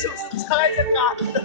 就是猜着干的。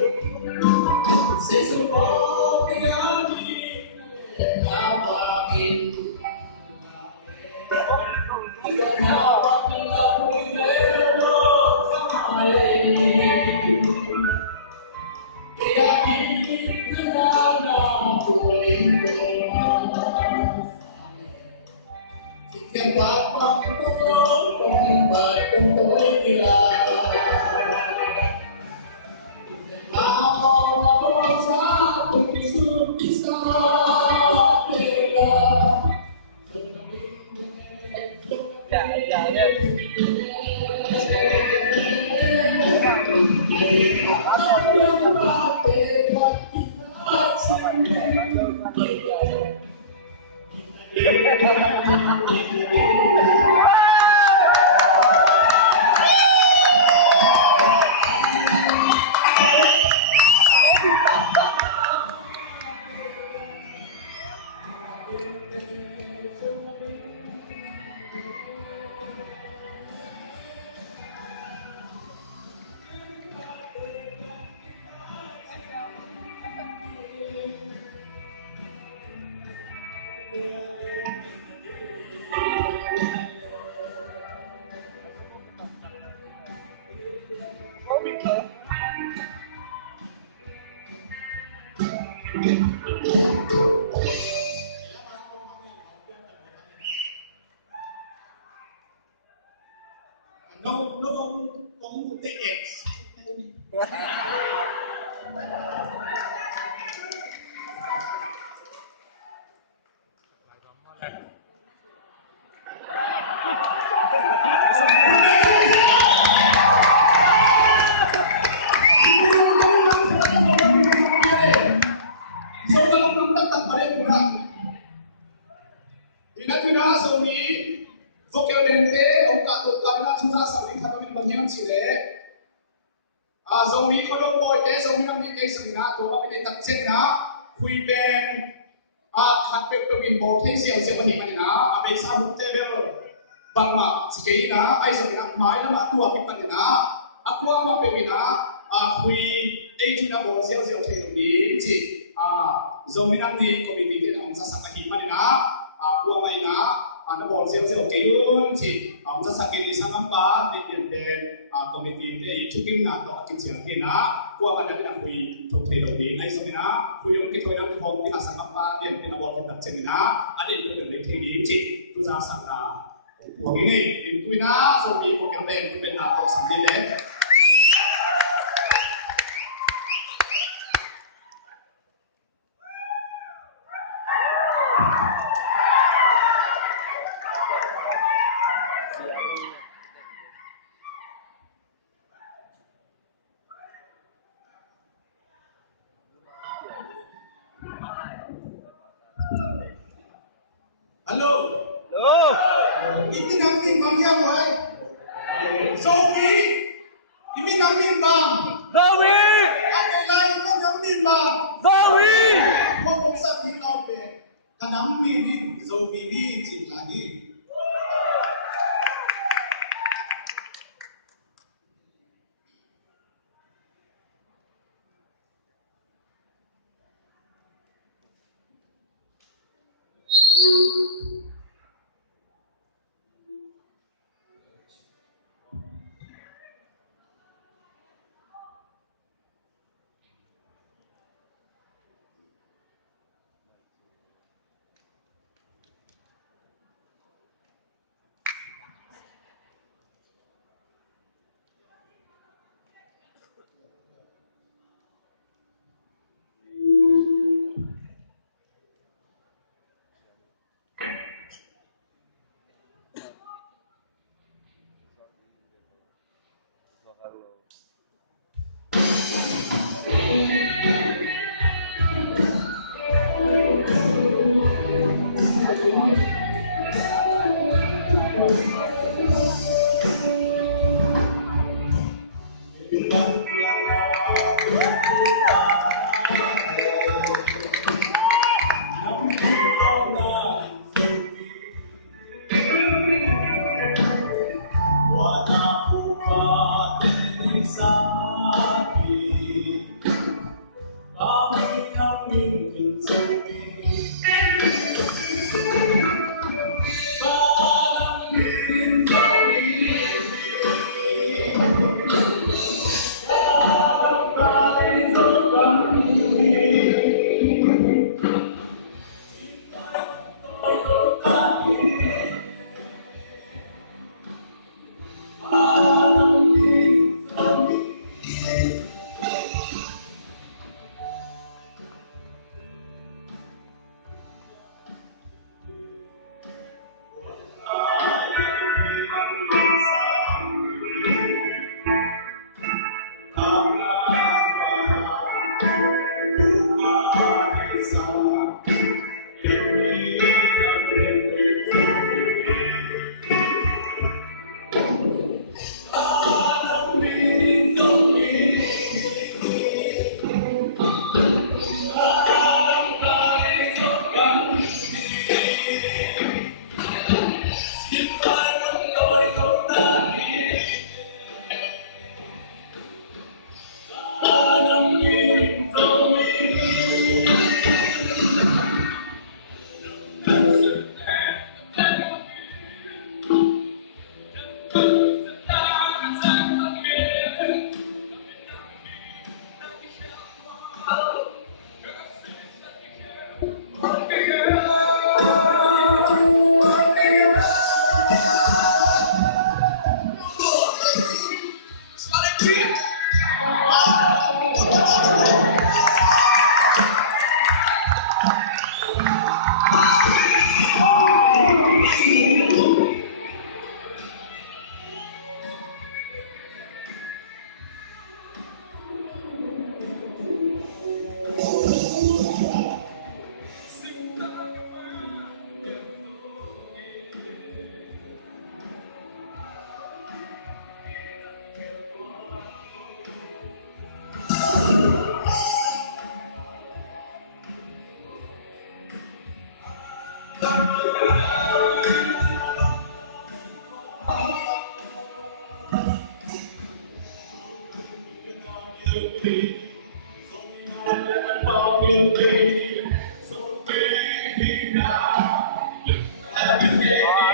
อะ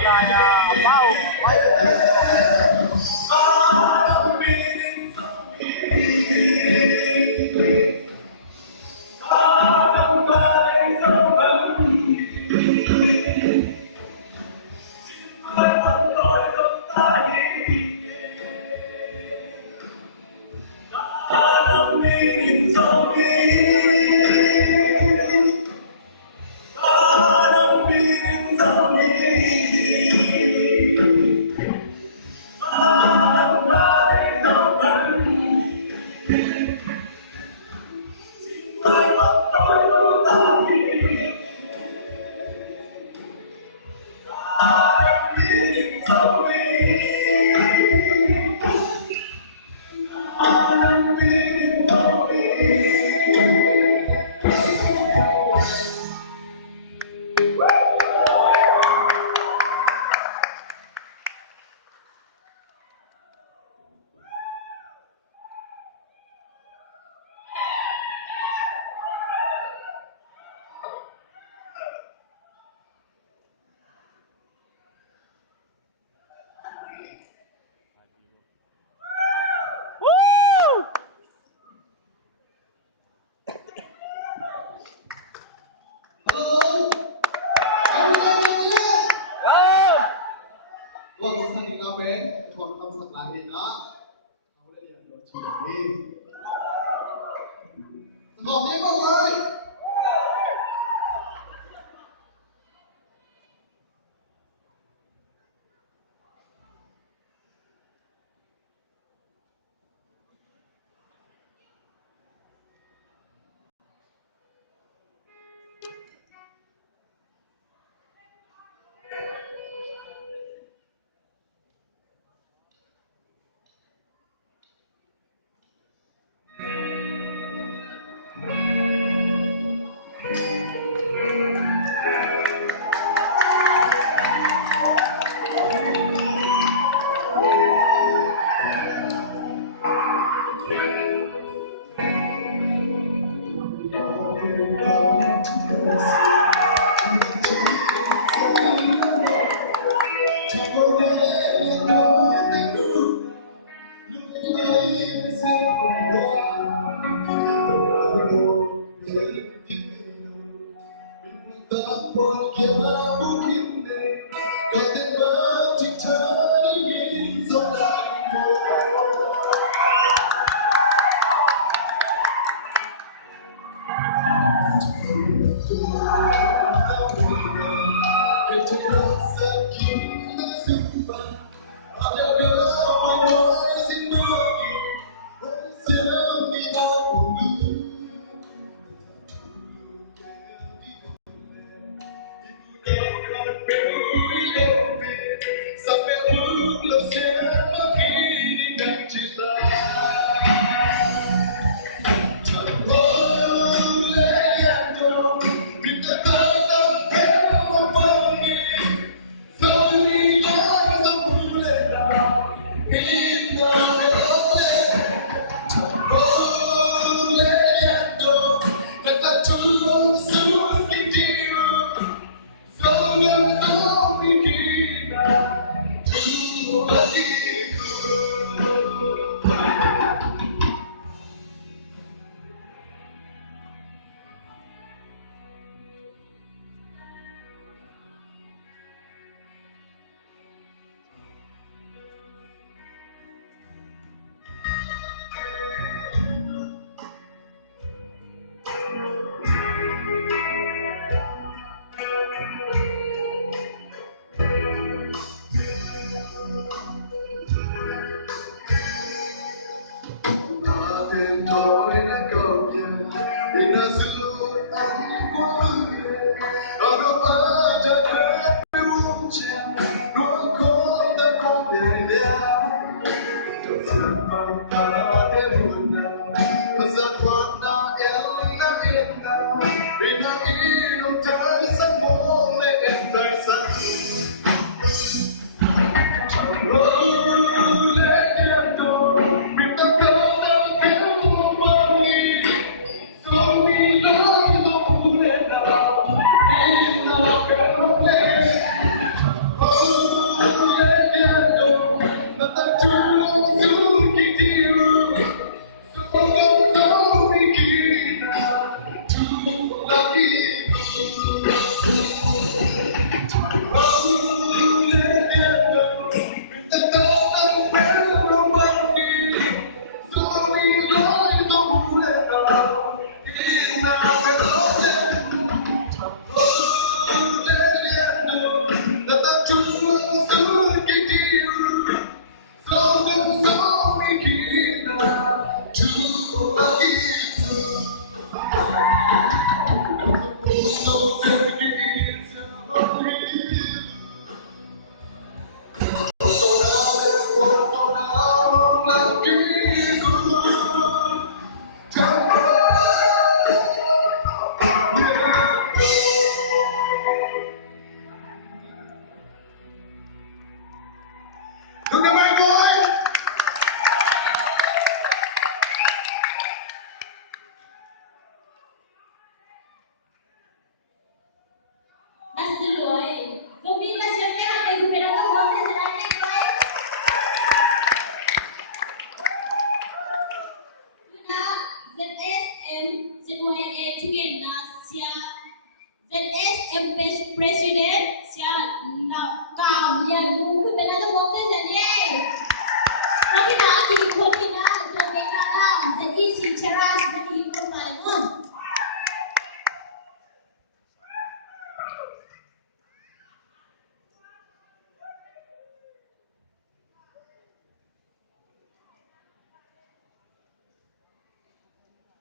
ไรอ่ะเป้าไม่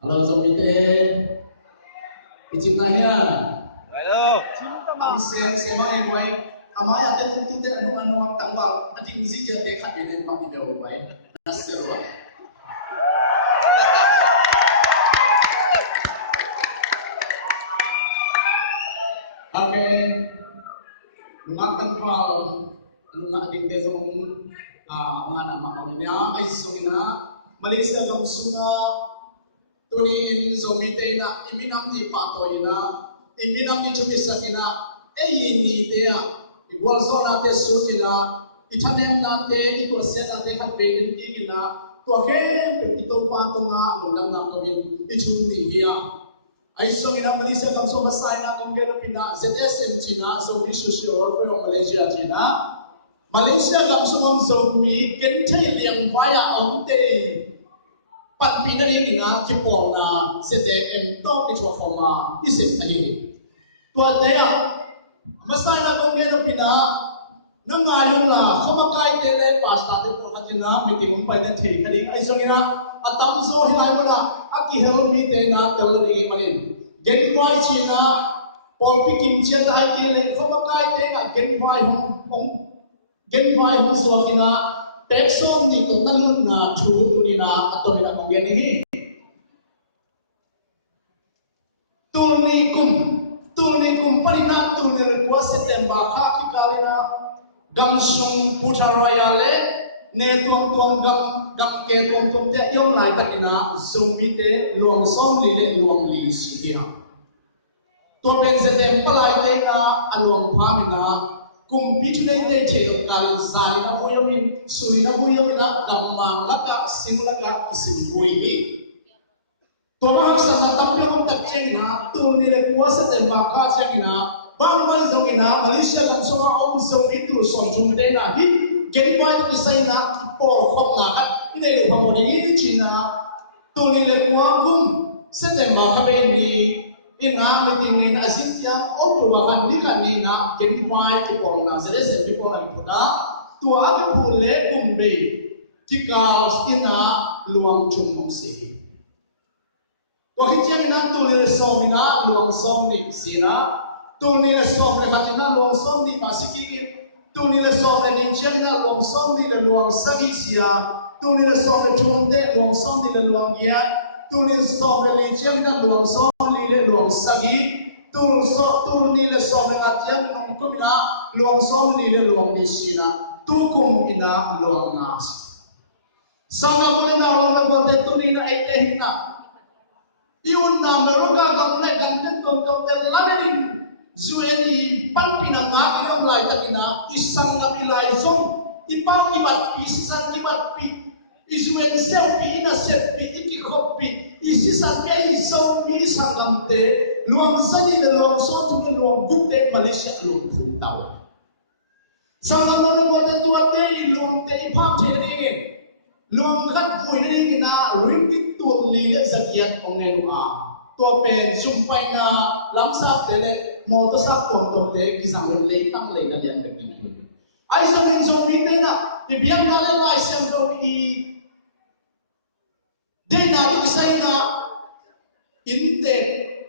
Hello Zomite. Ichip na niya. Hello. Saya main baik. Amaya tentu tidak anu ang tangwal. Ati musik yang dekat ini pak video baik. Nasirwa. Okay. Nungat tangwal. Nungat din tesong mana makamnya. Ay sumina. Malaysia kam sunga. Tunin Zomite na iminam ni patoyina. Iminam ni chumisakina. Ini dia. Igual zona te sutina. Itanem na te ito sena te hat begin igina. Tuake ito pato nga nung na kawin ichuni hiya. Ay so ina Malaysia kam so basay na kung gano pina ZSM China so we social welfare Malaysia China. Malaysia kam so kam so mi kentay liang via on te. Pan pina ni ina kipong na ZSM to ito forma isip tahi. Tua te masay na kung gano pina nang ngayon la kumakay tele pasta te po katina meeting umpay na te kaling ay so ina atam so hilay mo na aki help me te na telari manin genwai china pol pikim chen dai ki le kumakay te na genwai hong so kina peksom ni to nalun na thu ni na ato na kung gani Tulni kum parina tulni rekwa September kha kikalina gamsung putra royale ne tuang gam ke tuang te yom lai takina zumite luang som li luang li siya to pen September lai te na along phamina kum pichu nei te che to kalin sari na huyomin suri na huyomina gamma laka simulaka isimpui Toma sa tampil ng tagchina, tulni le kuasa te baka china, bangman zongina, Malaysia lang so nga zong itu son jumde na hit, genpa ito isay na por kong na kat, inay lupa mo ni China, tulni le kuakum, sa te baka ni ina mitingin asintiang o tuwakan ni kanina, genpa ito por na, sa desen di por na iputa, tuwa ake pule kumbe, kikaos ina luang chumong sihi. Wakicem na tunil somina luang som ni sina tunil som le katina luang som ni masikiki tunil som le ninjam na luang som ni le luang sagi sia tunil som le chunde luang som ni le luang ya tunil som le ninjam na luang som ni le luang sagi tunil som le ngatiam nong kumina luang som ni le luang ni sina tukum ina luang nas sanga kulina luang bote tunina etehina Iun na meroga gamle ganten tom tel labening zueni palpina ngaki dong lai takina isang ngapilai zong ipau kibat isisan kibat pi izuen selfie ina selfie iki kopi isisan pe isong mi sangamte luang sani le luang son tu luang bukte Malaysia luang funtau sangam no ngode tuate luang te ipam thering luang kat pui ni kina ringkit tu li le zakiat ongen a to pen jumpai na lamsa tele mo to sak pom to te kisang le tang le na lian be kin ai sang in jong mi te na ti biang na le lai sem do i de na tu sai na in te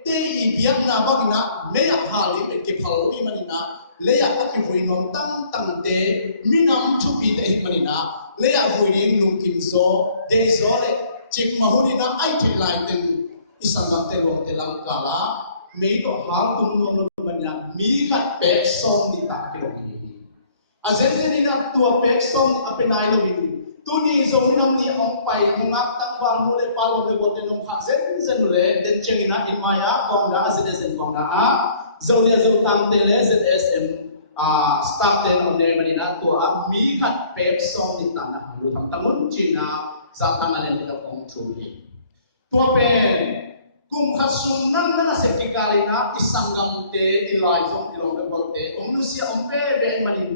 i biang na ba na me ya hali pe ke phalo i manina le ya ki voi nom tang te minam chu pi te manina le ya vui ni nung kim so de so le chik mahuri na ai thil lai ten isang te long te lang kala me to hal tum no manya mi khat pek som ni ta ki ro ni azen ni na tu pek som apenai lo ni tu ni zo nam ni ong pai ngak tak wang mu le pa lo le bote nong khak zen le den chengina in maya kong da azen zen kong da a zo le zo tam te le ZSM staff ten on there manina to a mi khat pep som ni tana lu tham tamun china za tangan ni ta kong thuli to pen kum khasum nan na se tikalina isangam te ilai jong ilong be bolte omnusia ompe be manin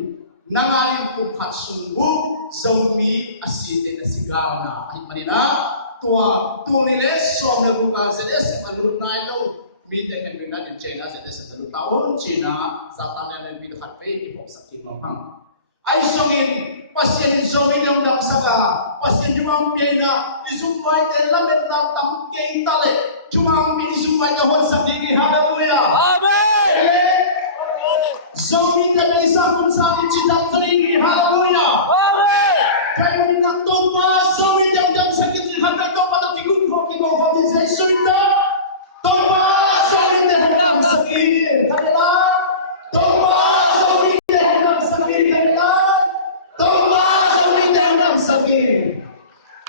nangarin kum khasum bu zomi asite na sigana ai manina to ni le som le bu ka zedes alu nai lo mi te kan bina den chena zedes alu taon china za tangan ni bi khat pe ki pok sakin lo hang ai songin pasien songin yang dam saka pasien jumang piena isumbai te lamet na tam ke tale jumang pi isumbai ka hon sakini haleluya amen songin ka isa kun sa ichidam tringi haleluya amen kayo ni naktopa songin yang dam sakit handa to pada tikun ko ki ko di sai suita topa songin te handa sakit haleluya topa songin te handa sakit haleluya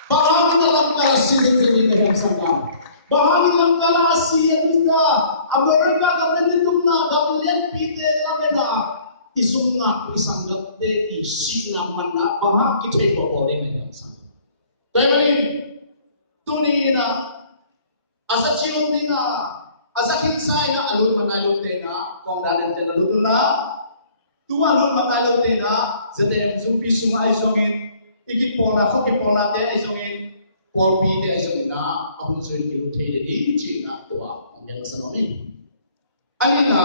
bahagi dalam kala silik ini dalam sangka. Bahagi dalam kala Asia kita, Amerika kata ditungna gabriel pite lameda isunga isanggat de isina mana bahagi kita boleh dalam sangka. Tapi tuni na asa cilung dina asa kinsai na alun manalung dina kong dalam dina lutuna tua alun manalung dina zete zumbi sungai songin ikit pona ko ki pona te ai songin por pi te ai songin na ahun soin ki ruthei de di chi na tua yang sanomi ani na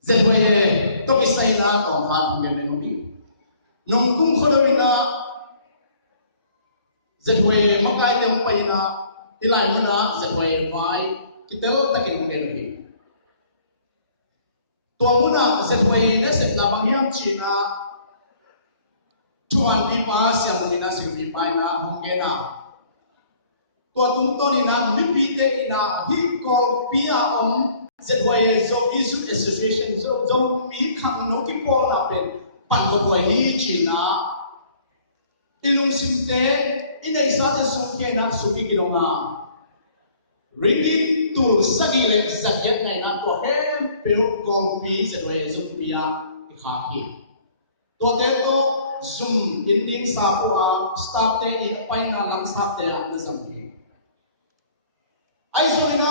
zetwe to ki sai na tong han ngen no mi nong kum khodo na zetwe makai te pai na ilai mana zetwe vai kitel takin ngen no mi tua muna zetway na set na bangyam china tuan pipa siang muna silpi na hongena tua tungto ni na mipite ina hi kol pia zetway zo isu association zo mi khang no ki pol na pen pan ko boy hi china ilung simte ina isa te songke na suki kilonga ringgit tur sagile zakyat na ina to hem pero kompi zetway zum pia ikhahi to deto zum inding sapua staff te i paina lang sap te na zamhi ai sonina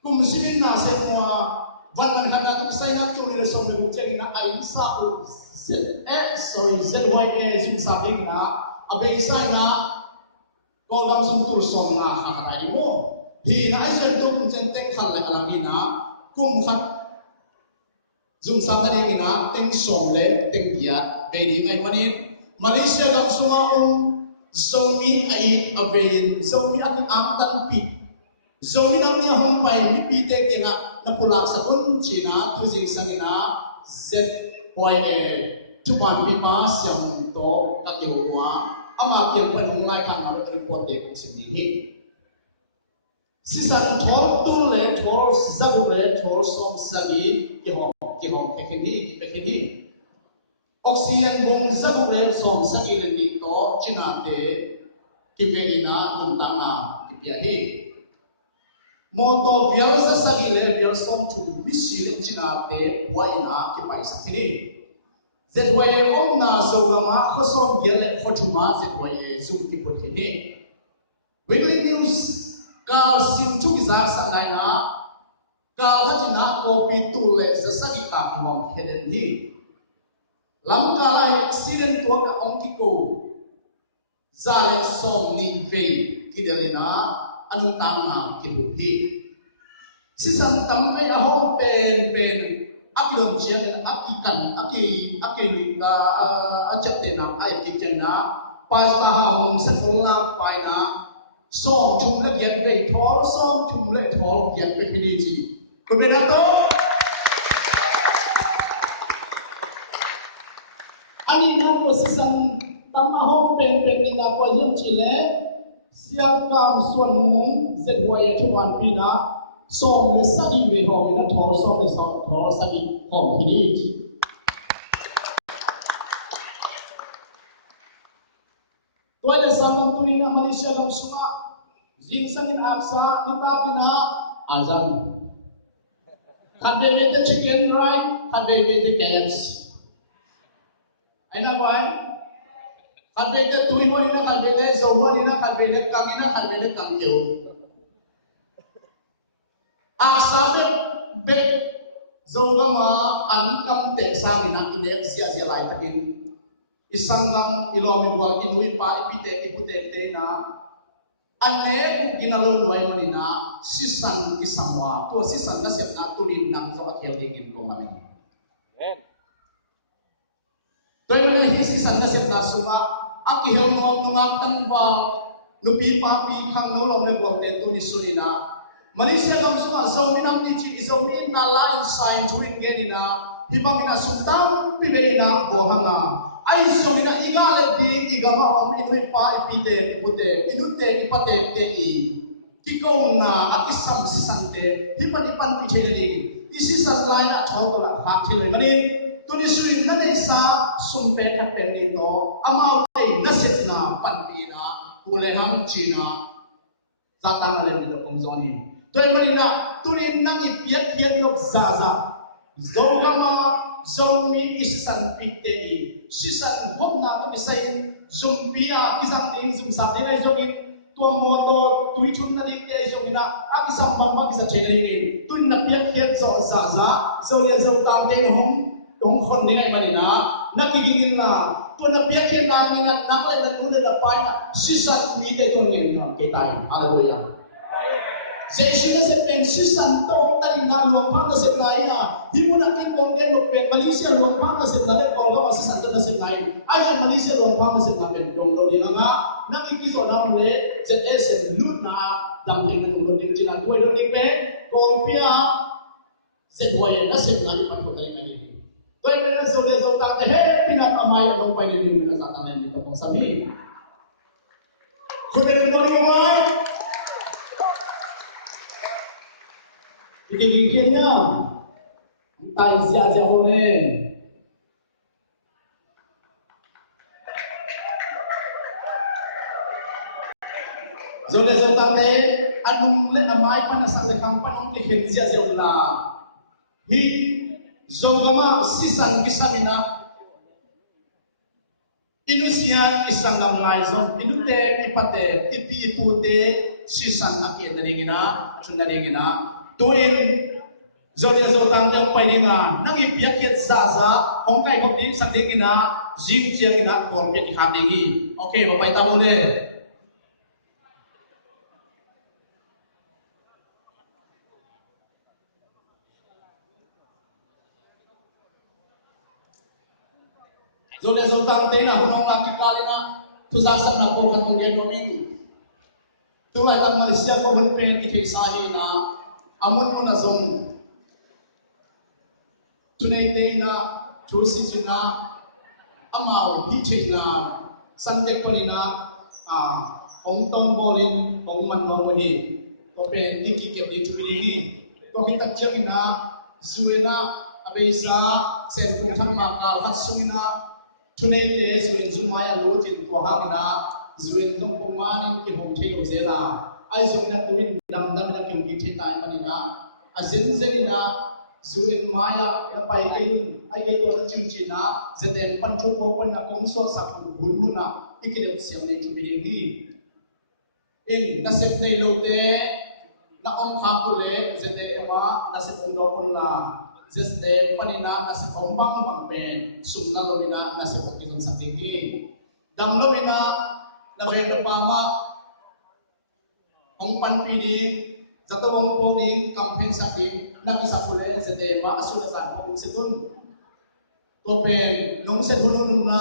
kum simin na se mo van man khata to sai na to ni som le cheng na ai sapu zetway zum saping na abe sai na Kodam sumtur som na khakata mo hi na ai to kum chen teng khal le alang na kum khat zum sam na ni na teng som le teng dia be ni ngai manin Malaysia gam suma zomi ai avein zomi ak am tan pi zomi nam ni hom pai mi pi te ke na pulak sa kun china tu jing sangina ZYA tuban pi ma siam to ka ki wa ama kian pen ong lai kan na report de kong sim ni sisan thor tu le thor zagu le thor som sagi ki hom ekeni ki pekeni oxygen bom zagu le som sagi le ni to china te ki ve ina tum ta na ki pia hi moto vial sa sagi le vial som thu mi si le china te wa ina ki pai sa thini zetway om na zogama khosom gele khotuma zetway zum ki pothini weekly news ka sim thu ki zak sa nai na ka hatina copy tu le sa sa ki ka mom heden hi lam ka lai accident to ka ong ki ko za le som ni ve ki delina anung tang na ki bu hi sisan tam mai a hom pen akilom chiang akikan akilika ajate na ai kitchena pasta ha hom sathola paina som chum le giat ve thol som chum le thol giat ve ni chi ko be na to ani na ko sisan tam a hom pen ni na ko yum chi le siang kam suan mong zetway chuan pi na som le sagi ve hom na thor som le som thor sagi hom hi ni toy le sam tu ni na Malaysia lam sunga jing sangin aksa kita kina azan khade le chicken right khade le KFC aina boy khade le tui mo ni na khade le zowa ni na khade le kamina khade le kamkeu asabe be zongama ankam te sangina ine sia lai takin isangam ilomi wal inui pa ipite ipute te na anh lẽ cũng kinalo nói mà đi na sisan kisamwa tua sisan na sep na turin nang zo akhel dingin lo mami tôi bây giờ hi sisan na sep na sunga akhel nom nong tan ba nupi pa pi khang no lo le bol te tu disurina Malaysia kam sunga zo minam ni chi zo min na line sign turin genina hibangina sultan pibeina bohanga ai somina igale di igama om inui pa ipite pute inute ipate te i kiko na akisam sante hipan ipan piche ni isi satlai na thotola hakchiloi manin tuni suin na nei sa sumpe khat pen ni to amau te naset na panpina uleham china zatana le mi to komzoni toy manina tuni nang ipiat hiat lok zaza zogama zomi isisan piteni sisan hopna to bisai zumbia kisang ting zum sa ding ai zogin tua moto tui chun na dik te zogina akisam bang kisa chenai ni tun na piak hiat zo za za zo ya zo tam te hong khon ni ngai manina nakigingin na tu na piak hiat na ni na nang le na tu le na pai na sisan mi te ton ngin na ke tai hallelujah Jesu na se pen sisan to tali na luang phang na se nai na himuna ken bong ken lok pen Malaysia luang phang na se na le bong ga sisan to na se nai ai Malaysia luang phang na se na pen dong lo ding nga na ki so na le ZSM lut na dam ting na lo ding china duai lo ding pe kong pia se duai na se na ni pan ko tali nai ni toy pe na so le so ta te he pina amai no pa ni ni na sa ta ni to pong sami ko le mo ni mai Bikin nya, tay sia hone. Zone tang le, anung le amai pan asang le kang panong tihin sia la. Hi zongama sisan kisamina. Inusian isang ngai zo, inute ipate, ipi ipute sisan aki naringina, chun naringina. Tuin Zodia Zotang yang palinga nang ipiak yet zaza hong kai hok di sak dingina jing chiang ina kon pek ha dingi okay mapai ta bole Zodia Zotang te na hunong la kikalina tu za sak na ko kan nge no ming tu lai tak Malaysia ko ban pen ki sahi na amun mo na zong tunai te na chusi china amao hi china sante polina ong ton bolin ong man no hi ko pen ki ke di chu bi ko ki tak chang ina zuena abesa sen ku thang ma ka hat suina tunai te zuen zumaya lo tin ko hangina zuen tong ko man ki hong the lo zela ai zong na tuin dam dam na ki ki the tai manina azen zenina Zuin Maya yang baik ai cái con chương trình na zetem pan chu ko kon na kong so sak hun hun na ikidem siam nei chu bi ni in na sep nei lo te na om kha pu le zete ma na sep ong do kon la zeste panina na sep ong bang bang pen sum na lo na na sep ong kizon sak ni dam lo na na be na pa ma ong pan pi ni Zato wong po ni campaign sa team nakisapule sa tema asuna sa mo setun to pen nong se thulun na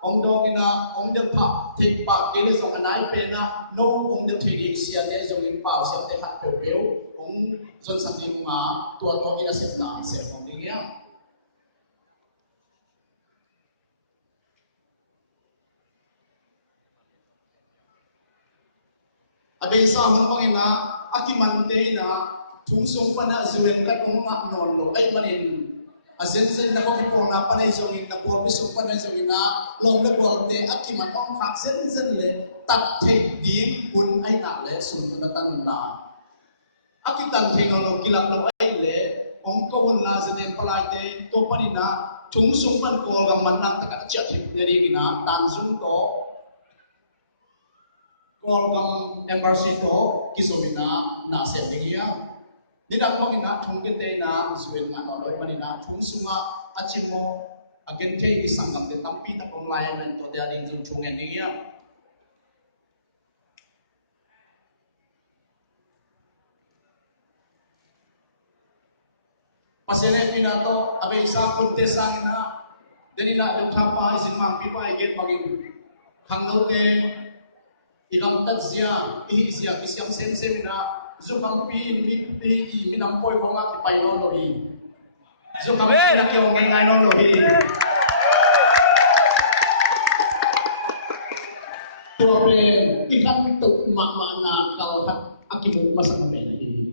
ong dong ina ong de pa thik pa ke le song anai pe na no ong de thik sia ne jong in pa sia te hat pe pe ong jon sa team ma to ina se na se ong ni ya abe sa mon pang ina akimante na thungsung pa na zuwen ka kung ma non lo ay manin asen sen na ko ko na panay zongin na ko pisung panay zongin na long le bol te akiman ong khak sen sen le tat the ding kun ay na le sun na tan na akitan technology kilak na ay le ong ko won la se den palai te to panina thungsung pan ko ga man nang ta ka cha thik ne ri na tan zum to Kolgam embassy to kisomina na sepingia nida pangina thungkete na zuel na no manina thungsunga achimo agente ki sangam te tampi ta komlayan to dia din jung chungen dia pasene pinato abe isa kontesang na deni na dum thapa isin mang pipa get maging hangdote ikam tatzia ihi sia kisyam sem na zukam pi mi minam poi konga ki pai no hi zukam na kyong ngai no hi tuape ikan tuk mama na kalhat akibu masak mabena ini.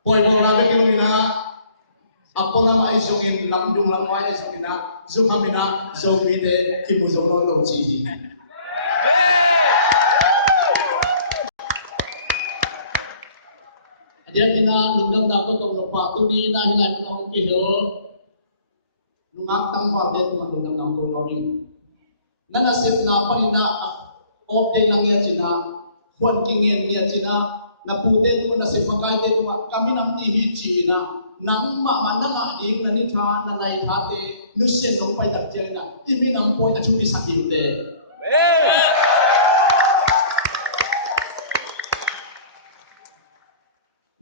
Poi mo rabe kilo ina ako na maisongin lamdung lamway isongin na zukamina zomide kimuzono lo chi. Dia kina nungdam dapat kau lupa tu ni dah hilang kau kihil nungat tangwa dia tu nungdam dapat kau ni. Nana sip na panina of day lang ya cina huan kingen ya cina na pute tu na sip makai tu kami nam ni hi cina nang ma mananga ding na ni tha na nai tha te nusen dong pai tak jena imi nam poi ta chu bi sakim te.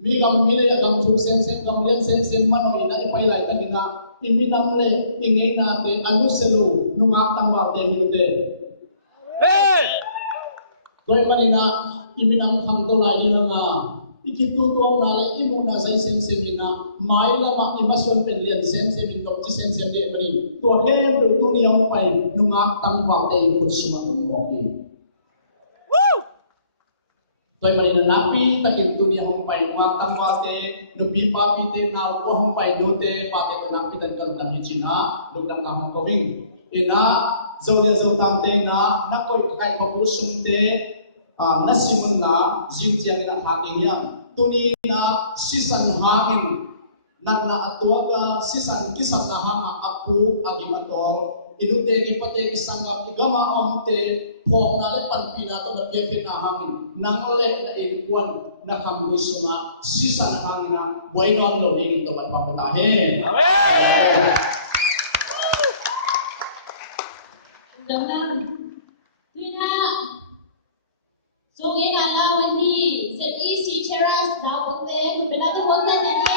Mi gam mi le gam chuk sem gam len sem mano ina ipai lai tan ina imi nam le ingei na te anu selu nunga tangwa te mi te toy manina imi nam kham to lai ni nga ikitu tong na le imu na sai sem ina mai la ma imason pen len sem in dom ti sem de mani to hem tu ni yang pai nunga tangwa te ku suma mo ki toy manina napi takin dunia hong pai wa tangwa te nupi pa pi te na ko hong pai do te pa te to napi tan kan tan china luk dam na hong ko wing ina zo tam te na koi kai ko bu sum te na simun na jing chiang ina ha te hiam tuni na sisan hangin na atwa sisan kisan na hanga apu agi matol inute ni pate isanga igama omte phok na le panpina to na peke na hangin nang le na ikwan na kamui sunga sisan hangina wainon lo ni to man pamutahe amen Jangan Tuina Sungin ala wani Seti si cheras Dao pangte Kupila tu wong sa sini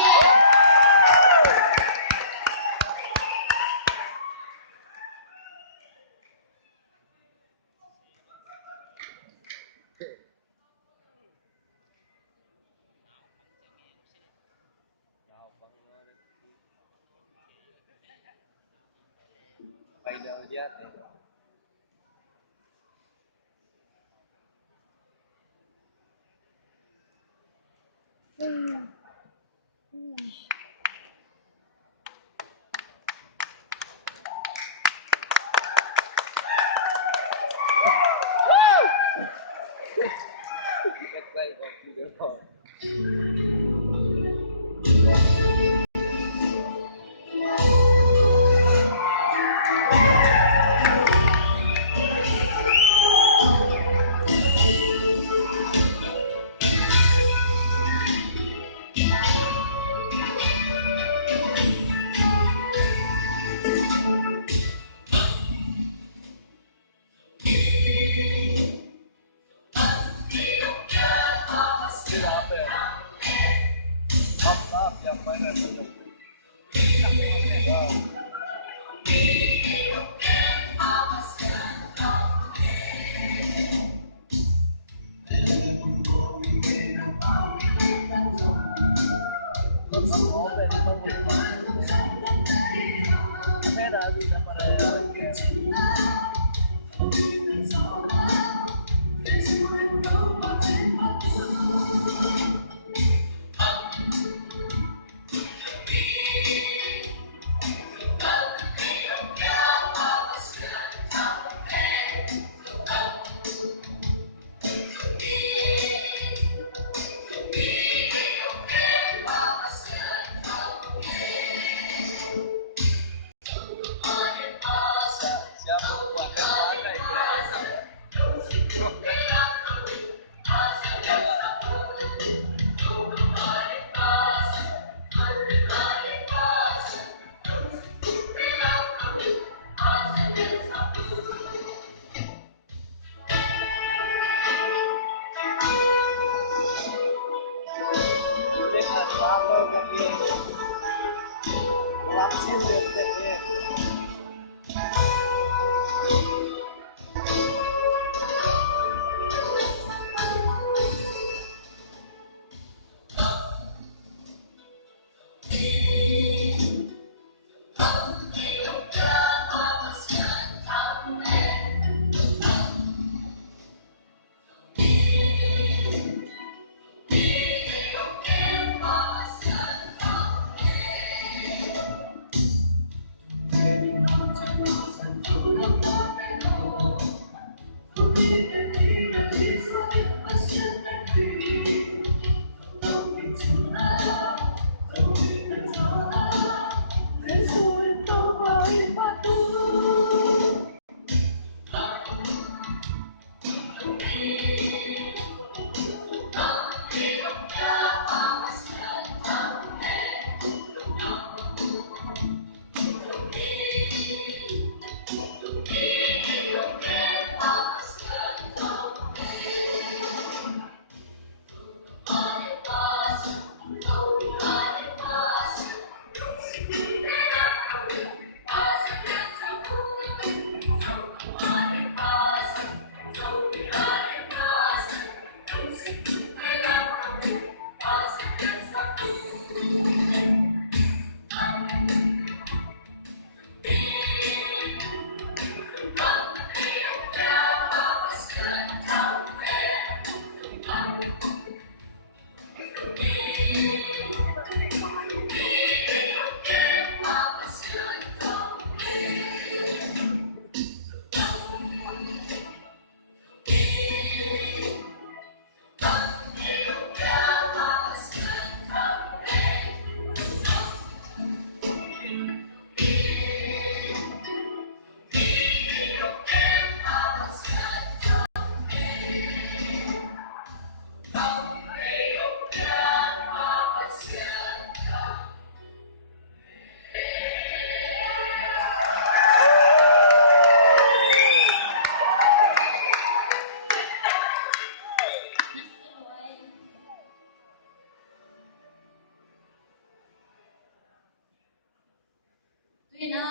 Tuy na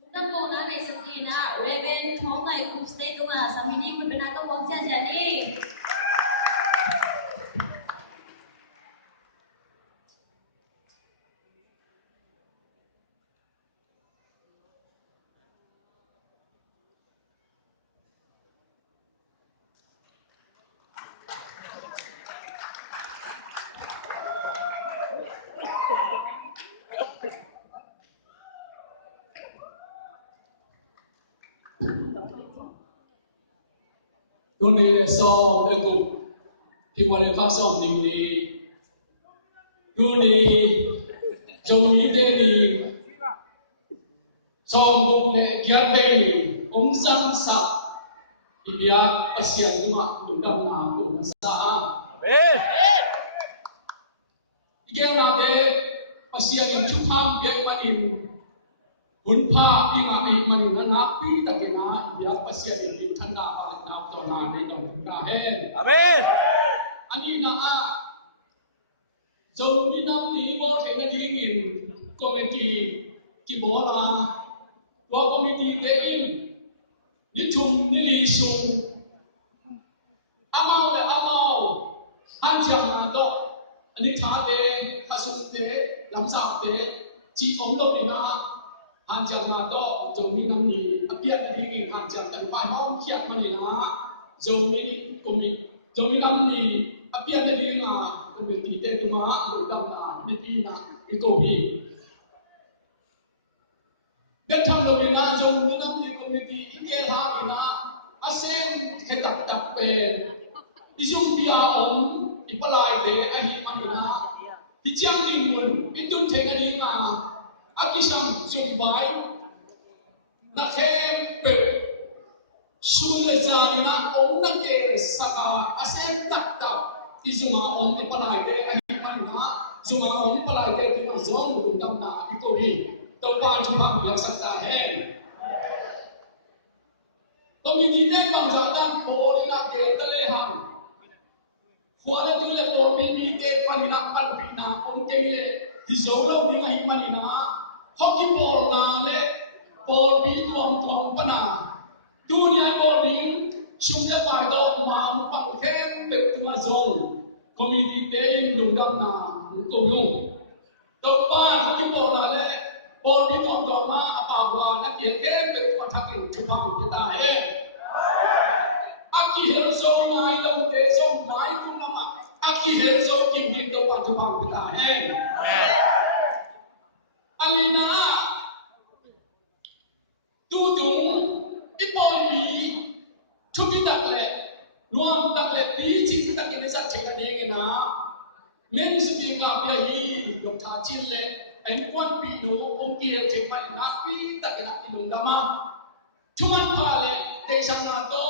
lúc năm cô na này sắp đi na Raven thong này cùng stay tung à sami đi quân bên na tông wang chia chia đi. Tôi này là so để cùng thì quan hệ phát so tình đi tôi này trong ý thế này trong cùng để kéo về ông dân sạch thì biết pasien nhưng mà cũng đâm nào cũng sa cái nào để pasien yang chụp ham biết mà in hun pha đi mà đi mà in nó pi tất cái nào biết pasien yang in thằng nào vào nào tao nào để tao cả hết amen anh na trong những năm đi bộ thế này đi in committee ki bo la wa committee te in ni chung ni li sung amao le amao han chang na do ani tha te khasung te lam sa te chi ong lo ni na han chang na do trong những năm ni apiat na đi in han chang tan pai hom khiat ma ni na trong những committee trong những năm ni apiat na đi na committee te tu ma lu dam na ni ti na ki ko hi bên trong đầu mình là dùng những năm thì committee India ha mình là ASEAN hệ tập tập về đi dùng bia ống đi qua lại để anh em mình là đi trang tin nguồn đi tuân theo cái gì mà akisam dùng bài na thêm về xuôi lên ra thì là ống năng kề saka ASEAN tập tập đi dùng ống đi qua lại để anh em mình là dùng ống qua lại để thì là giống một đồng na đi coi đi tàu ba chúng ta bị sạch ra hết. Tôi mình nhìn thấy bằng giả đang phố đi làm kề ta lê hàng. Khoa đã đưa lại phố mình nhìn thấy phần đi làm ăn bị nào ông kêu lệ thì dấu lâu đi ngày mà đi nào hockey ball na le ball bi tuam pana dunia ball ring sumle pai do ma pang khem be tuma zong community te in lungdam na ko lung to pa hockey ball na le ball bi tuam ma apa wa na kiel khem be tuma thakin thupang kita he aki hel zo ngai lo te zo mai kum lama aki hel zo kim kim to pa thupang kita he alina tu dung ipoi bi thupi tak le nuam tak le bi chi tak ni sa theka ding na men su bi ka pya hi dok tha chin le en kwan pi no ong ki el thek pai na pi tak na ilung dama thuman pa le te sang na to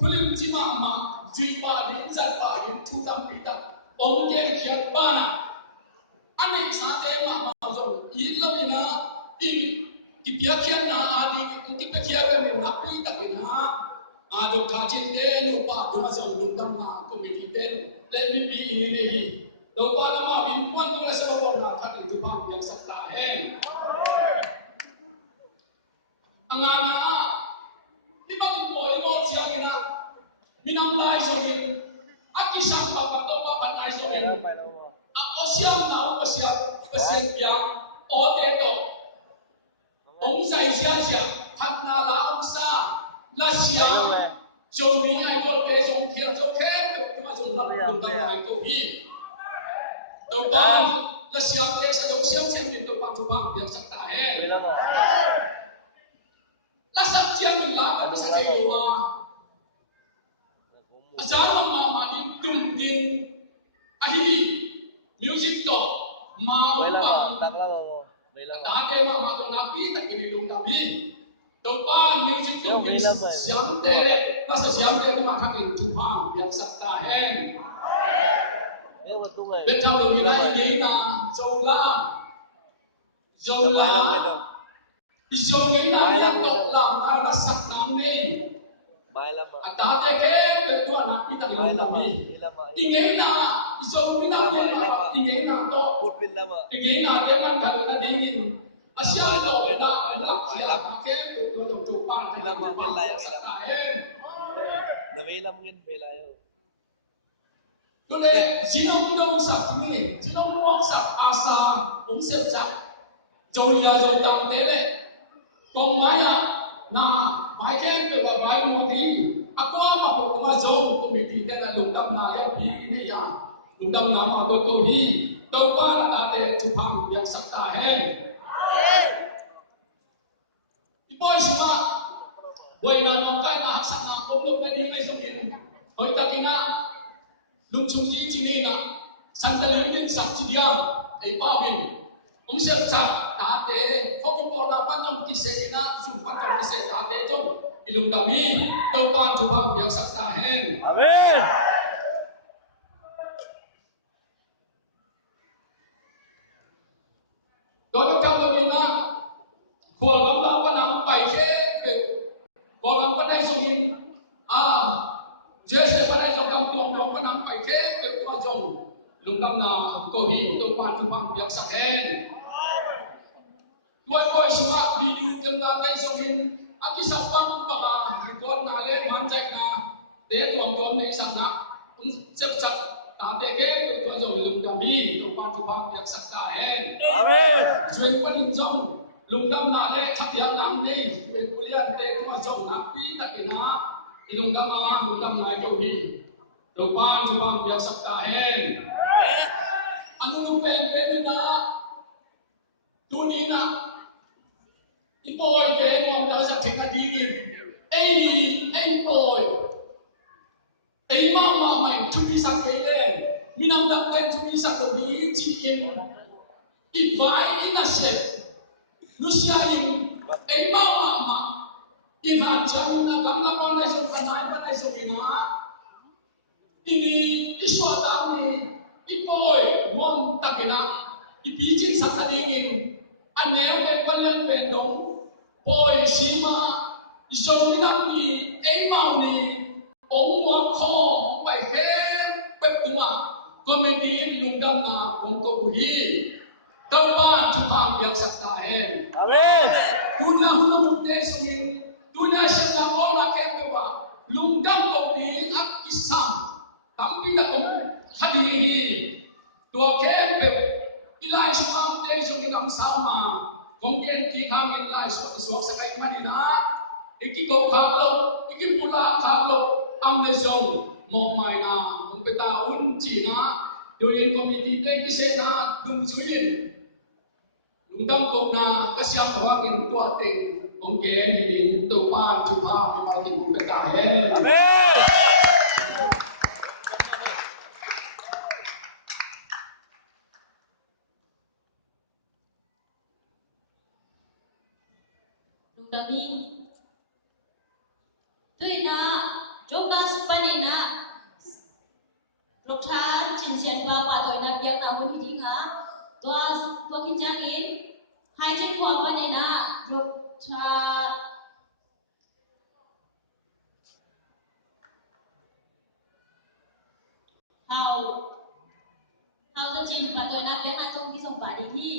thulim chi ma chui pa din sat pa din thu tam pi tak ong ke khiat pa na anh sa te ma zo yin lo ina in ki pya khian na adi ki pya khia be na pi tak na a do kha chin te no pa do ma zo lung dam na committee te le mi bi ni ne hi do pa na ma bin kwan to la sa ba na kha ti tu pa yang sak ta he anga na ti ba ko mo sia ni na minam lai so ni akisam pa pa to pa pa nai so ni a osiam na o pasiam pia o te to ông sai sia thật na la ông sa la sia cho mi ai có cái trong kia cho khéo mà dùng làm dùng làm ai có hi đầu tiên la sia cái sa trong sia sia thì tôi bắt chụp việc sắc ta he la sắc sia mình làm cái sa cái mà asal mà đi tung tin ai music to mau bằng đã để mà tôi nói biết tại cái điều đó biết đầu tiên music to cái sáng thế nó sẽ sáng thế mà các cái chụp hàng việc sắc ta hen bên trong điều này nghĩ là dầu la dầu nghĩ là liên tục làm cái là sắc nắng đi đã để cái tôi nói biết tại cái điều đó biết ingin na dầu nghĩ là liên mà ingin na to ingin na để mà cái là ingin Asia lo na lak sia ka ke tu tu pa ta la ma la ya sa ta he na ve lam ngin ve la yo tu le sinong dong sa ni sinong mong sa asa ong se sa jo ya jo tam te le kong ma ya na bai ken pe wa bai mo ti akwa ma ko ma jo ko mi ti te na lung dam na ya pi ne ya lung dam na ma to hi to pa na ta te chu phang ya sa ta he boy sima boy na nong kai na haksak na omlok na di mai song in hoy takina lung chung ji chini na santaling din sak chidia ai pa bin ong se sa ta te phok por na pan nong ki se na su pan nong ki se ta te jong ilung da mi to pan chu ba yang sak ta hen amen do do kam lo na ko gam la pa nam pai ke có lắm cái này xong in dễ sẽ cái này xong cầm tuồng tuồng cái nắm phải thế được qua dùng lúc năm nào có bị tôi quan tôi bằng việc sạch hen tôi xem video chúng ta cái xong in cái sao băng bà con nào lên hoàn chạy na để tuồng tuồng này sạch na cũng xếp sạch ta để cái tôi dùng lúc năm đi tôi quan tôi bằng việc sạch ta hen chuyên quan trong lúc năm nào đấy chắc chắn lắm đi về kuliah teh cuma jom napi tak kena ilung dama lung dam nai kau hi depan sebang biar sabta hen anu lupa ni na dunia impoi ke mo ta sa theka dingin ei poi ei mama mai tu bisa kelen minam dak ten tu bisa to bi chi in invite in a set nusia in ei mama ina jam na gamla pa na so kanai pa na so ina ini iswa dam ni ipoi won takina ipijin sakadingin aneu pe palan pe dong poi sima iso ina ni ei mau ni ong wa kho ong bai ke pe tuma committee lungdam na ong ko hi Kaupan cupang biang sakta hen. Amen. Dunia hulu mukte sungin. Dunia siya ora kewa. Lungdam ko din at isang. Tampi na ko hadihi. Tua kepe. Ilay sumam te sungin ang sama. Kung ki kami ilay suwak sa kay Manila. Ikiko kaklo. Ikipula kaklo. Ang lesong. Momay na. Kung petaun China. Dunia komiti te kisena. Dumsuyin. Lungdam ko na kasyang kawagin tuating kung kaya hindi tupan chupa mamalkin kong pagkain. Amen. Lungdam ni. Tuy na jogas pani na. Rokcha jinsian ba pa toy na biang na hun hiji ha. Tua kijangin. Hai chen kwa pani na rokcha hao cho chin pa toy na biang na trong ki song pa di thi.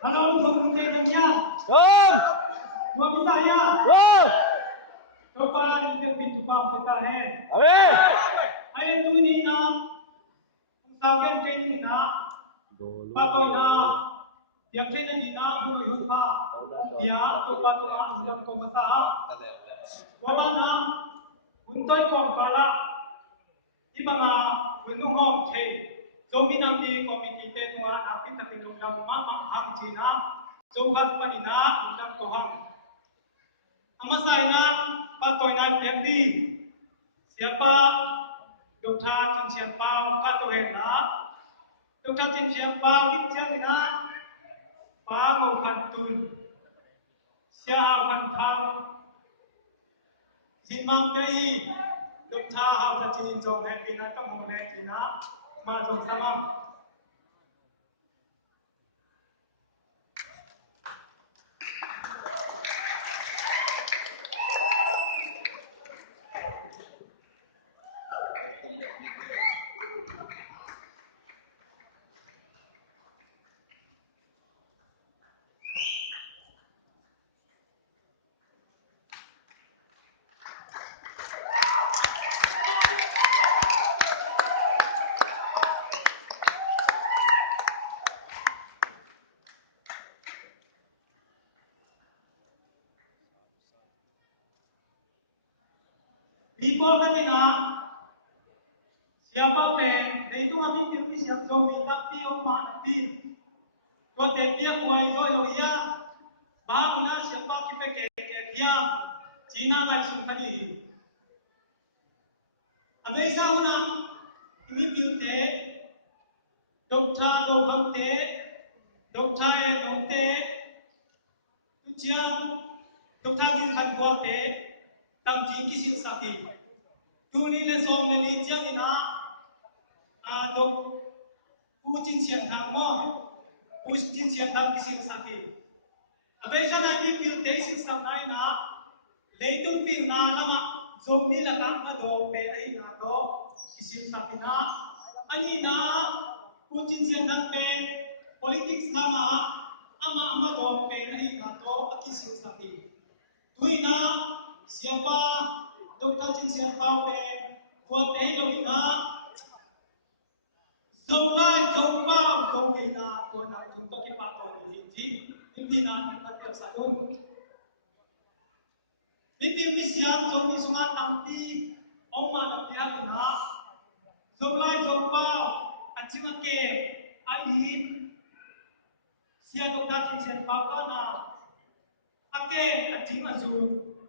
Halo, Indonesia. Kom. Dua Bisaya. Kom. Coba kita pinjam kita Amen. Ayat tu ni na, usahakan kini na, patoi na, yang kini ni na, bunuh yuha, dia coba tu na, yang kau masalah. Wala na, untoi kau kala, di mana bunuh hom ke, zombie nanti komiti tenua, nanti tertinggal dalam mama ham Cina, zogas panina, undang koham. Amasai na, patoi na pemdi, siapa dokter cincian pau patoi na, dokter cincian pau cincian na, pau pantun, siapa pantam, simam kei, dokter hau cincin jong happy na kamu na, majong samam. Before kami na, siapa pen, na itu kami pilih siap zombie tapi yang mana pin. Kau tepia kuai jo yo ya, baru na siapa kita ke dia, Cina lagi sungkali. Ada isa una, ini pilih dokter dokam te, dokter nongte, tujian dokter jin kan kuat te, tang jin kisi sakit. Tu ni le som le li jiang ina dok u jin xian thang mo u jin xian thang ki sim sa ki abe sha na ni pil te sim sam nai na le tung pil na lama zom ni la ka ma do pe ai na to ki sim sa ki na ani na u jin xian thang pe politics na ma ama do pe ai na to ki sim sa ki tu ina siapa dokter cincin pau buat lo ina sebelah kau ina kau nak jumpa kita pau ini na kita sakun ini misian jom ni sungai tampi oma nak dia ina sebelah jumpa acima ke ain sia dokter cincin pau na ake ajing azu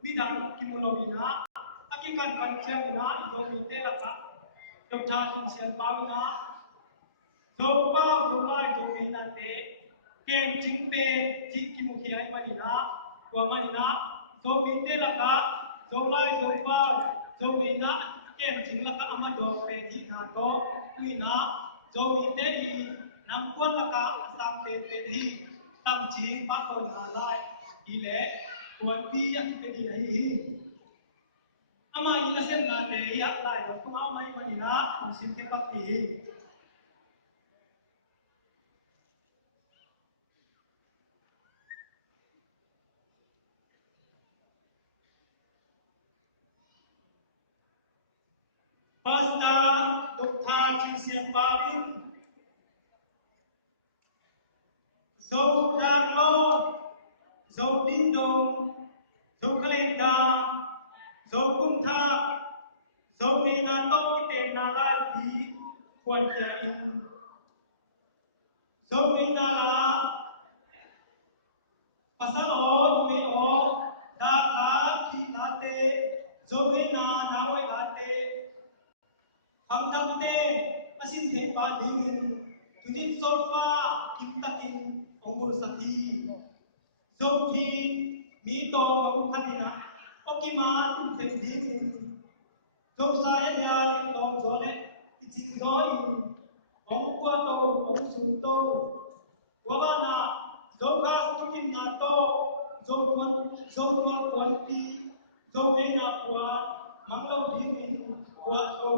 midang kimulowina ake kan chiamina izomi telaka dokta sinsian pawina zopa zolai zomina te ken jingpe jikimukhia imanina wa manina zomi telaka zolai zopa zomina ken jinglaka amado pe ji na to kuina zomi te hi namkwan laka asam te hi tam jing pa to na lai ile tuan pi yang kita di hi ama ila sen na te ya lai do kuma mai manina musim ke pak hi pasta dokta chin pawin zo dang lo zo ding dong zo kalenda zo kum tha zo ni na to ki te na la di kwan ja in zo ni na la pasal o ni o da ka ki la te zo ni na na wai la te hang dam te asin the pa ding tunin solfa kim takin ongul sati zo thi mi to ngam khanina okima tum the ding zo sa ya in dong zo le jing zo in ong kwa to ong su to wa ba na zo ka tu kin na to zo kwan pi zo me na kwa mang lo ding in kwa to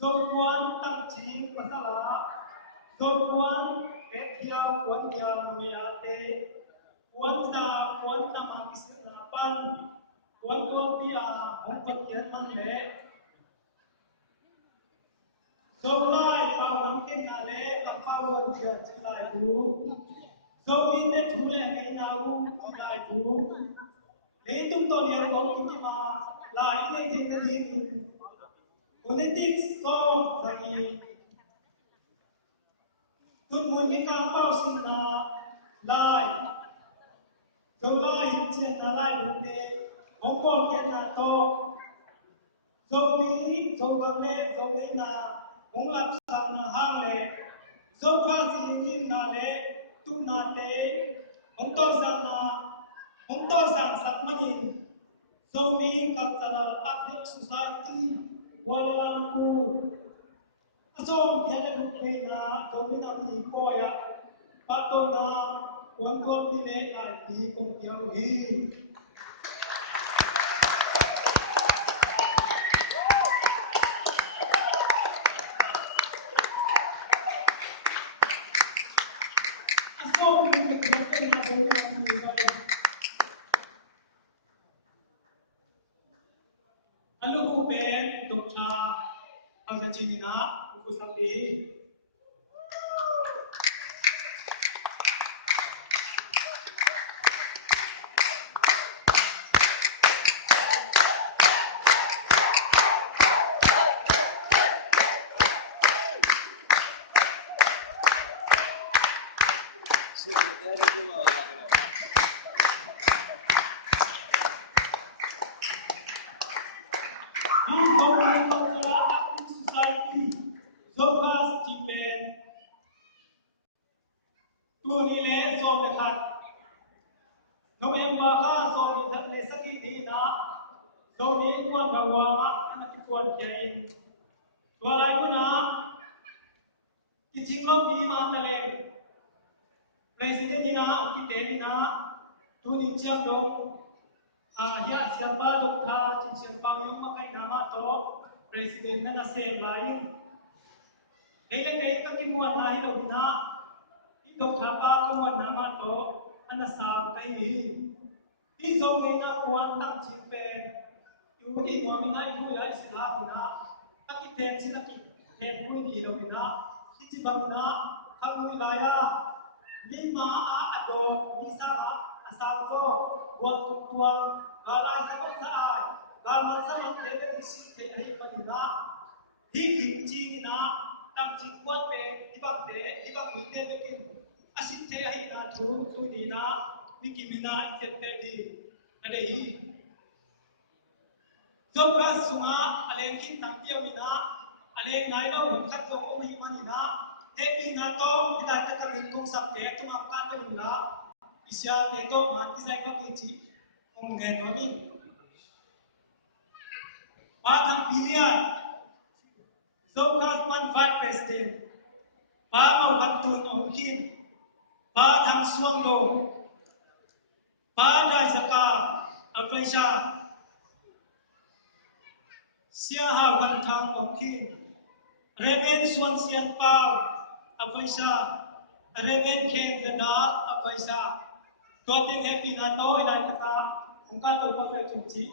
zo kwan tam chi pasala zo kwan ethia kwan ya me ate kwan ta ma kis na pan kwan to pi a hong pat yan man le zo lai pa nam ken na le ka pa wan ya chi lai tu zo mi te thu le ke na u chi lai tu le tum to ne ko ki ma lai le je na ni politics ko lagi tut mun mi ka pau sin na lai zo lai chen na lai bu te ong ko ken na to zo mi zo ga le zo le na ong lap sa na hang le zo ka si yin na le tu na te ong to sa sak manin zo mi ka tsala public society wala ku asom yale lu pe na zo mi na ti ko ya pa to na wan ko ti le ai ti kong tiao hi asom mi ka pe na zo mi na ti ko ya anu hu pen dok cha ang sa chinina ku sa ti in dok ni dok cha active society zo ka ti pen tu ni le som le khat November ka so ni that le saki ni na so ni kwan ka wa ma ana ki kwan ke in to lai ku na ki jing lo ni ma ta le president ni na ki te ni na tu ni chiam dong a ya sia pa dok tha chin sia pa yong ma kai na ma to president na se lai le ke ka ki muan na hi lo na i dok tha pa ko muan na ma to ana sa kai ni đi dòng này na quan tâm chỉ về yếu thì mọi người nói vui ấy sẽ là thì na các cái tên sẽ là cái tên vui gì đâu thì na khi chỉ bằng na thằng người lại à nhưng mà à đồ đi sao à sao có quan tung tuan gà lại sao có sao gà mà sao mà thế cái sự thế ấy mà thì na hi kim chi na tâm chỉ quan về đi bằng thế đi bằng người tên cái asin thế ấy na chú tôi đi na đi Kimina Itepedi Adehi Zoka Sunga Alenkin Takia Mina Alen Naino Hunkat Loko Himanina Epi Nato Minata Kamingkong Sabte Tumapata Hula Isya Neto Mantisai Pakichi Ungen Wamin Patang Pilihan Zoka Man Vice President Pa Mauhantun Omkin Pa Thang Suang Dong Pa Dai Zaka Afaisha Sia Hao Kan Thang Omkin Reven Suan Sian Pao Afaisha Reven Ken Zanal Afaisha Goting Happy Nato Inai Kata Ungkat Tumpang Chumchi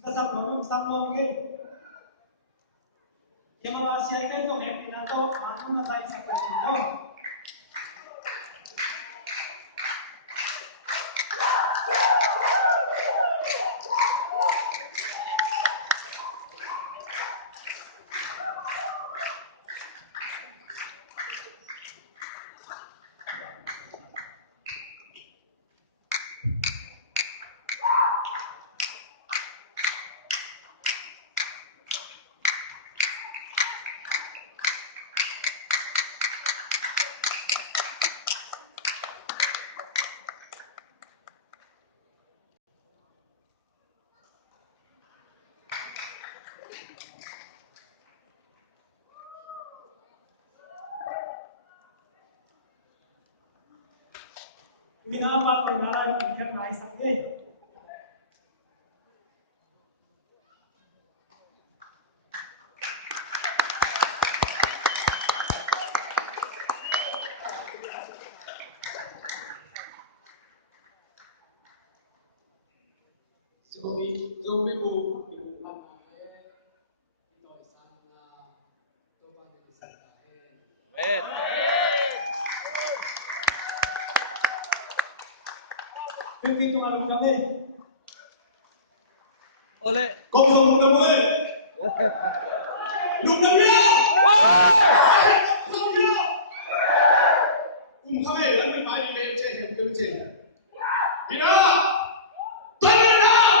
Sasap Nonong Samlong Ke Yang Malaysia Ke Tong Happy Nato Manung Nasai Sakai Chumdong Mina Apa Pengarah Yang Naik Sakit Zombie bu ibu pan nae noi sana topa di sana Pimpin Tuhan Kami Oleh. Công dùng lục đồng ơi. Lục đồng nhá. Không nhá. Không hề lắm mình phải đi lên trên hình tương trên. Đi nào. Tuân lên nào.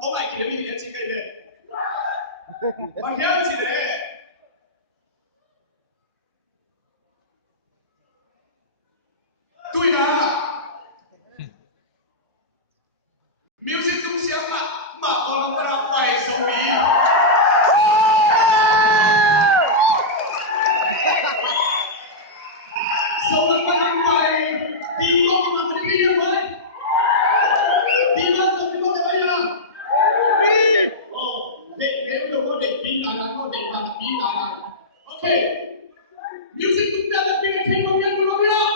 Hôm nay kìa mình đến chị cây này. Bạn kéo chị này. Tôi đã. Music tung siang mà còn para quay sông bí. Sông là para quay đi có cái mặt đi đi vậy. Đi vào sông đi vào đây à. Đi. Để nếu có để bí là có để là bí là. Okay. Music tung ra là bí thì không nhận được đâu.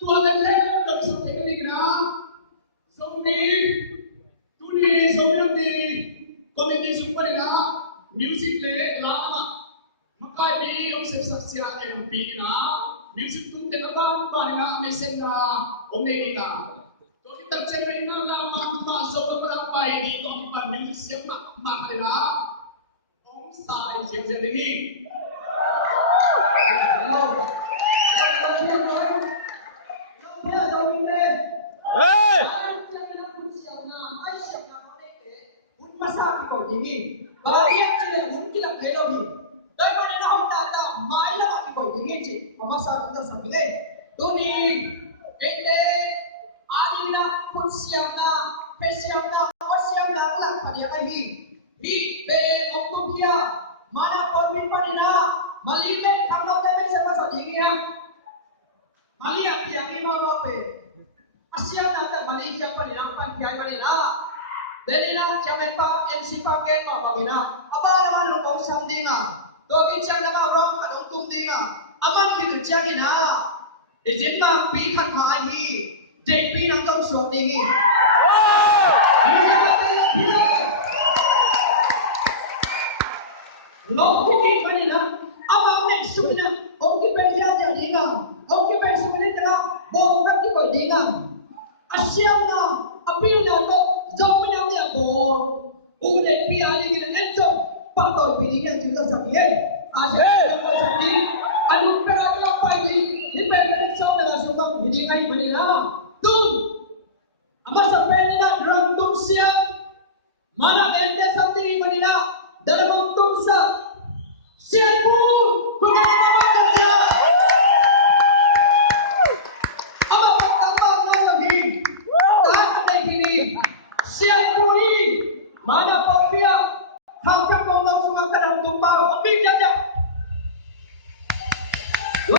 Tuan dan saya tak bisa cakap lagi nak. Zombie, tu ni zombie yang di komiti super ni nak. Music le lama. Makai ni om sesaksi MP nak. Music tu tengah ban nak mesin nak om ni nak. So kita cakap ni nak lama masuk beberapa ini komiti music siap mak ni nak. Om sai siap ini. Hey! Masaki ko dingi bariak chile unki la phelo bi dai mane na hom ta mai la ki ko dingi chi masaki ta samile doni ete ani la kutsiam na pesiam na osiam na la padia kai hi be oktum kia mana korbi panina malime khamlo te me se masa dingi ha malia kia mi ma ma pe asiam na ta malaysia panina pan kia manina Delina Jamepa NC Paket ma bangina aba naman ko samdinga dogi chang na rom ka dong tumdinga aman ki changina ejin ma pi khat ma hi jp nang tong suak dingi lo ki manina ama me sumina om ki pe ja ja dinga om ki pe sumina ta bo ka ki ko dinga asyam na apil na to Jauh punya dia bor, udah piala kita enjom, patoi pilih yang kita sakit, asyik yang kita sakit, anu perang apa ini? ngay Manila. Doon, ama sa Manila, Random siya. Mana ente sa Manila, dalawang